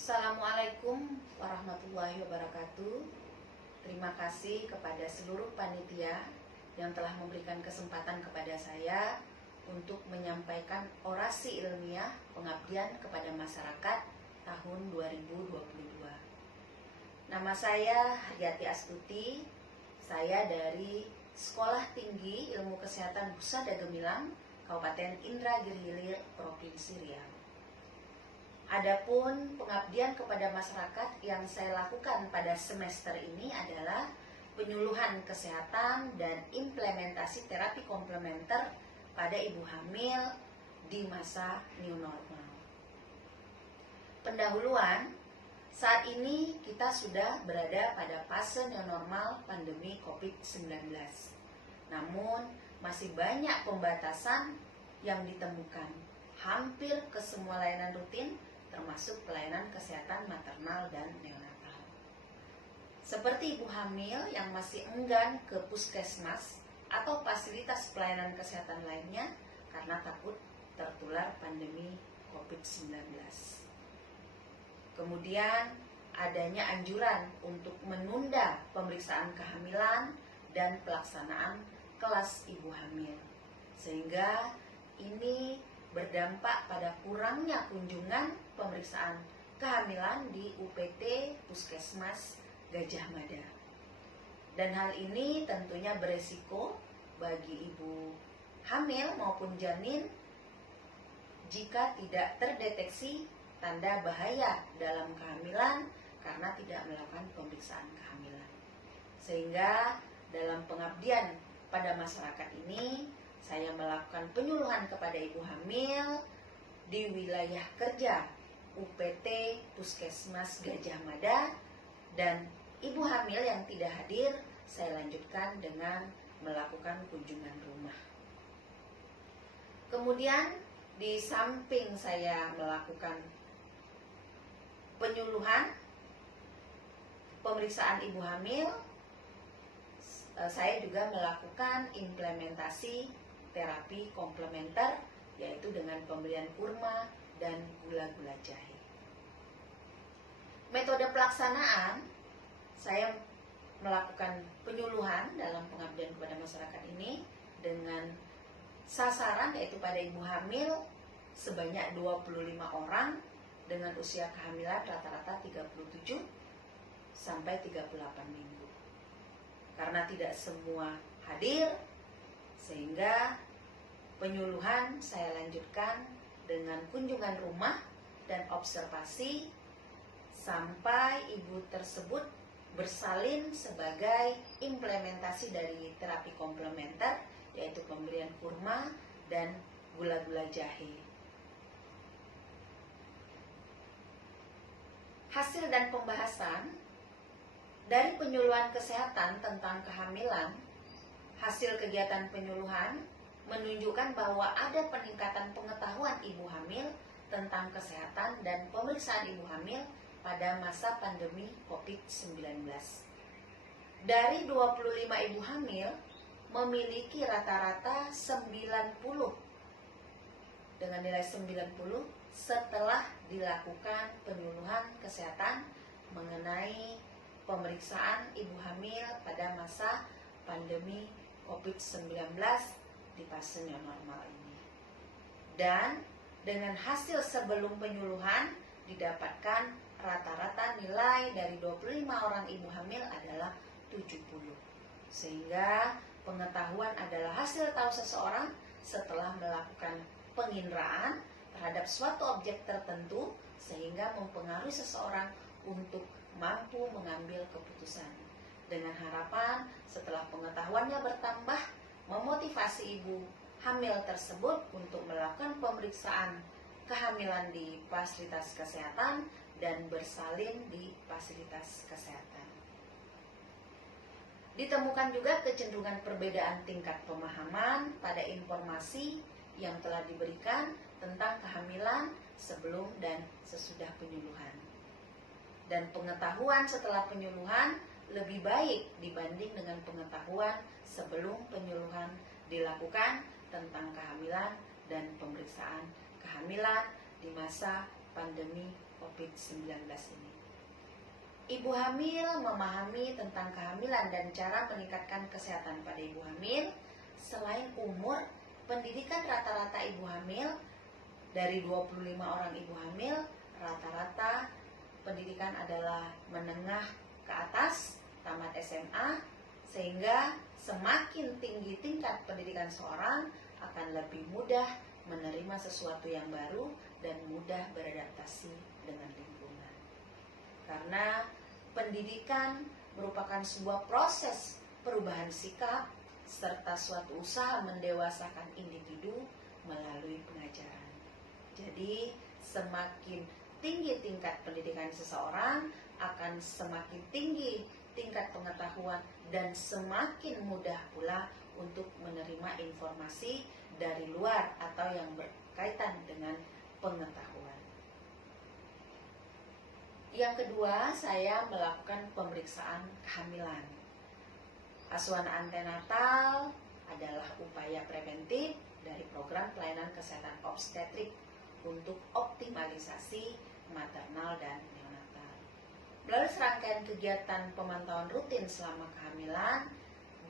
Assalamualaikum warahmatullahi wabarakatuh. Terima kasih kepada seluruh panitia yang telah memberikan kesempatan kepada saya untuk menyampaikan orasi ilmiah pengabdian kepada masyarakat tahun 2022. Nama saya Haryati Astuti. Saya dari Sekolah Tinggi Ilmu Kesehatan Husada Gemilang, Kabupaten Indragiri Hilir, Provinsi Riau. Adapun pengabdian kepada masyarakat yang saya lakukan pada semester ini adalah penyuluhan kesehatan dan implementasi terapi komplementer pada ibu hamil di masa new normal. Pendahuluan, saat ini kita sudah berada pada fase new normal pandemi COVID-19. Namun masih banyak pembatasan yang ditemukan hampir ke semua layanan rutin, termasuk pelayanan kesehatan maternal dan neonatal. Seperti ibu hamil yang masih enggan ke puskesmas atau fasilitas pelayanan kesehatan lainnya karena takut tertular pandemi COVID-19. Kemudian adanya anjuran untuk menunda pemeriksaan kehamilan dan pelaksanaan kelas ibu hamil, sehingga ini berdampak pada kurangnya kunjungan pemeriksaan kehamilan di UPT Puskesmas Gajah Mada. Dan hal ini tentunya beresiko bagi ibu hamil maupun janin jika tidak terdeteksi tanda bahaya dalam kehamilan karena tidak melakukan pemeriksaan kehamilan. Sehingga dalam pengabdian pada masyarakat ini, saya melakukan penyuluhan kepada ibu hamil di wilayah kerja UPT Puskesmas Gajah Mada, dan ibu hamil yang tidak hadir saya lanjutkan dengan melakukan kunjungan rumah. Kemudian di samping saya melakukan penyuluhan pemeriksaan ibu hamil, saya juga melakukan implementasi terapi komplementer, yaitu dengan pemberian kurma dan gula-gula jahe. Metode pelaksanaan, saya melakukan penyuluhan dalam pengabdian kepada masyarakat ini dengan sasaran yaitu pada ibu hamil sebanyak 25 orang dengan usia kehamilan rata-rata 37 sampai 38 minggu. Karena tidak semua hadir, sehingga penyuluhan saya lanjutkan dengan kunjungan rumah dan observasi sampai ibu tersebut bersalin sebagai implementasi dari terapi komplementer, yaitu pemberian kurma dan gula-gula jahe. Hasil dan pembahasan dari penyuluhan kesehatan tentang kehamilan, hasil kegiatan penyuluhan menunjukkan bahwa ada peningkatan pengetahuan ibu hamil tentang kesehatan dan pemeriksaan ibu hamil pada masa pandemi COVID-19. Dari 25 ibu hamil memiliki rata-rata 90 dengan nilai 90 setelah dilakukan penyuluhan kesehatan mengenai pemeriksaan ibu hamil pada masa pandemi COVID-19 di fase new normal ini. Dan dengan hasil sebelum penyuluhan didapatkan rata-rata nilai dari 25 orang ibu hamil adalah 70. Sehingga pengetahuan adalah hasil tahu seseorang setelah melakukan penginderaan terhadap suatu objek tertentu sehingga mempengaruhi seseorang untuk mampu mengambil keputusan. Dengan harapan setelah pengetahuannya bertambah, memotivasi ibu hamil tersebut untuk melakukan pemeriksaan kehamilan di fasilitas kesehatan dan bersalin di fasilitas kesehatan. Ditemukan juga kecenderungan perbedaan tingkat pemahaman pada informasi yang telah diberikan tentang kehamilan sebelum dan sesudah penyuluhan. Dan pengetahuan setelah penyuluhan lebih baik dibanding dengan pengetahuan sebelum penyuluhan dilakukan tentang kehamilan dan pemeriksaan kehamilan di masa pandemi COVID-19 ini. Ibu hamil memahami tentang kehamilan dan cara meningkatkan kesehatan pada ibu hamil. Selain umur, pendidikan rata-rata ibu hamil dari 25 orang ibu hamil, rata-rata pendidikan adalah menengah ke atas, tamat SMA, sehingga semakin tinggi tingkat pendidikan seorang akan lebih mudah menerima sesuatu yang baru dan mudah beradaptasi dengan lingkungan. Karena pendidikan merupakan sebuah proses perubahan sikap serta suatu usaha mendewasakan individu melalui pengajaran. Jadi semakin tinggi tingkat pendidikan seseorang, akan semakin tinggi tingkat pengetahuan dan semakin mudah pula untuk menerima informasi dari luar atau yang berkaitan dengan pengetahuan. Yang kedua, saya melakukan pemeriksaan kehamilan. Asuhan antenatal adalah upaya preventif dari program pelayanan kesehatan obstetrik untuk optimalisasi maternal dan neonatal. Melalui serangkaian kegiatan pemantauan rutin selama kehamilan,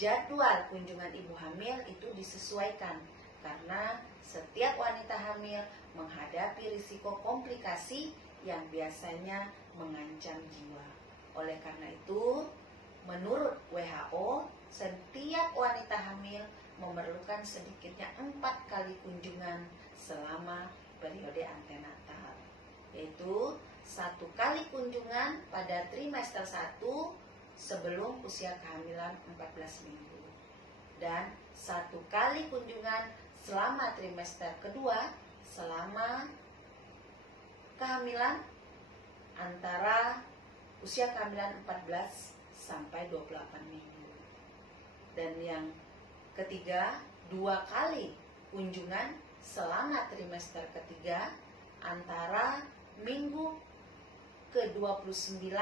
jadwal kunjungan ibu hamil itu disesuaikan karena setiap wanita hamil menghadapi risiko komplikasi yang biasanya mengancam jiwa. Oleh karena itu, menurut WHO, setiap wanita hamil memerlukan sedikitnya 4 kali kunjungan selama periode antenatal, yaitu 1 kali kunjungan pada trimester 1 sebelum usia kehamilan 14 minggu dan 1 kali kunjungan selama trimester kedua selama kehamilan antara usia kehamilan 14 sampai 28 minggu. Dan yang ketiga, 2 kali kunjungan selama trimester ketiga antara minggu ke-29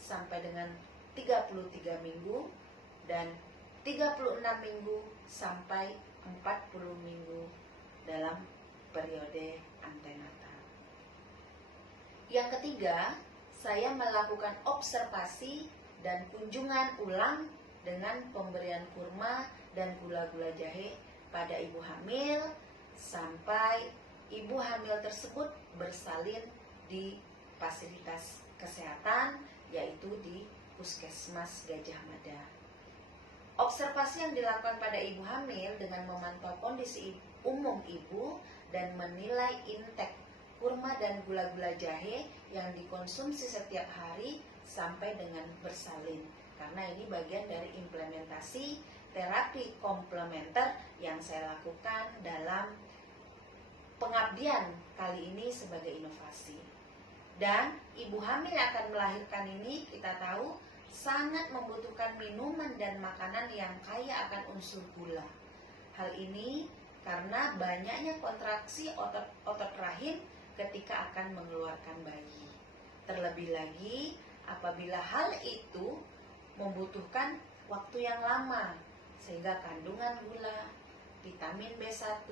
sampai dengan 33 minggu dan 36 minggu sampai 40 minggu dalam periode antenatal. Yang ketiga, saya melakukan observasi dan kunjungan ulang dengan pemberian kurma dan gula-gula jahe pada ibu hamil sampai ibu hamil tersebut bersalin di fasilitas kesehatan, yaitu di Puskesmas Gajah Mada. Observasi yang dilakukan pada ibu hamil dengan memantau kondisi umum ibu dan menilai intake kurma dan gula-gula jahe yang dikonsumsi setiap hari sampai dengan bersalin. Karena ini bagian dari implementasi terapi komplementer yang saya lakukan dalam pengabdian kali ini sebagai inovasi. Dan ibu hamil yang akan melahirkan ini kita tahu sangat membutuhkan minuman dan makanan yang kaya akan unsur gula. Hal ini karena banyaknya kontraksi otot rahim ketika akan mengeluarkan bayi. Terlebih lagi apabila hal itu membutuhkan waktu yang lama, sehingga kandungan gula, vitamin B1,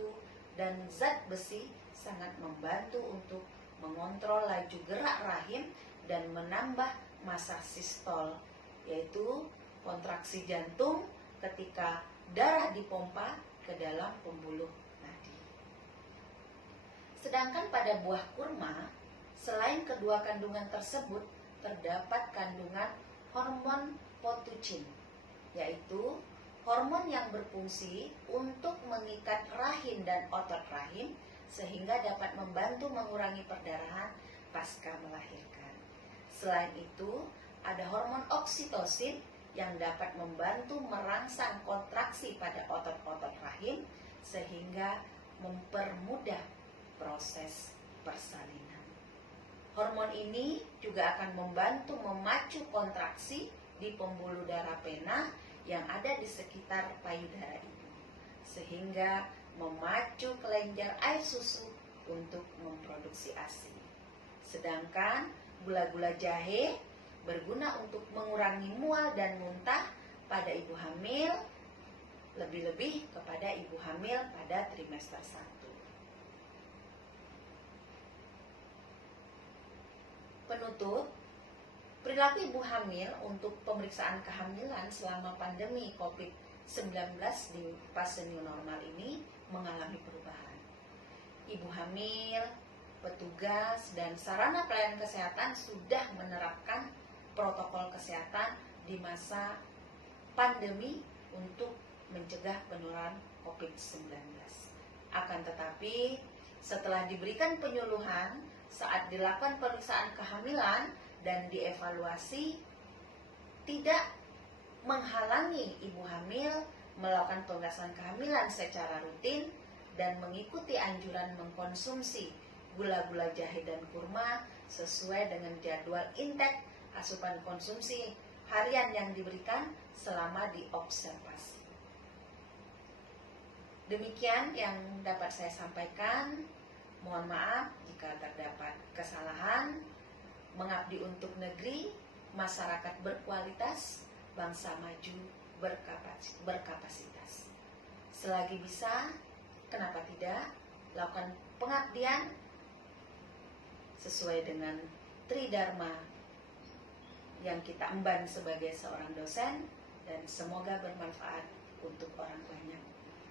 dan zat besi sangat membantu untuk mengontrol laju gerak rahim dan menambah massa sistol, yaitu kontraksi jantung ketika darah dipompa ke dalam pembuluh nadi. Sedangkan pada buah kurma, selain kedua kandungan tersebut, terdapat kandungan hormon potucin, yaitu hormon yang berfungsi untuk mengikat rahim dan otot rahim sehingga dapat membantu mengurangi perdarahan pasca melahirkan. Selain itu, ada hormon oksitosin yang dapat membantu merangsang kontraksi pada otot-otot rahim sehingga mempermudah proses persalinan. Hormon ini juga akan membantu memacu kontraksi di pembuluh darah pena yang ada di sekitar payudara ibu, sehingga memacu kelenjar air susu untuk memproduksi ASI. Sedangkan gula-gula jahe berguna untuk mengurangi mual dan muntah pada ibu hamil, lebih-lebih kepada ibu hamil pada trimester 1. Penutup, perilaku ibu hamil untuk pemeriksaan kehamilan selama pandemi COVID-19 di fase new normal ini mengalami perubahan. Ibu hamil, petugas, dan sarana pelayanan kesehatan sudah menerapkan protokol kesehatan di masa pandemi untuk mencegah penularan COVID-19. Akan tetapi, setelah diberikan penyuluhan saat dilakukan pemeriksaan kehamilan dan dievaluasi, tidak menghalangi ibu hamil melakukan pemeriksaan kehamilan secara rutin dan mengikuti anjuran mengkonsumsi gula-gula jahe dan kurma sesuai dengan jadwal intake asupan konsumsi harian yang diberikan selama diobservasi. Demikian yang dapat saya sampaikan. Mohon maaf jika terdapat kesalahan. Mengabdi untuk negeri, masyarakat berkualitas, bangsa maju berkapasitas. Selagi bisa, kenapa tidak, lakukan pengabdian sesuai dengan Tridharma yang kita emban sebagai seorang dosen, dan semoga bermanfaat untuk orang banyak.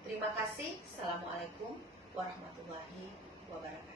Terima kasih. Assalamualaikum warahmatullahi wabarakatuh.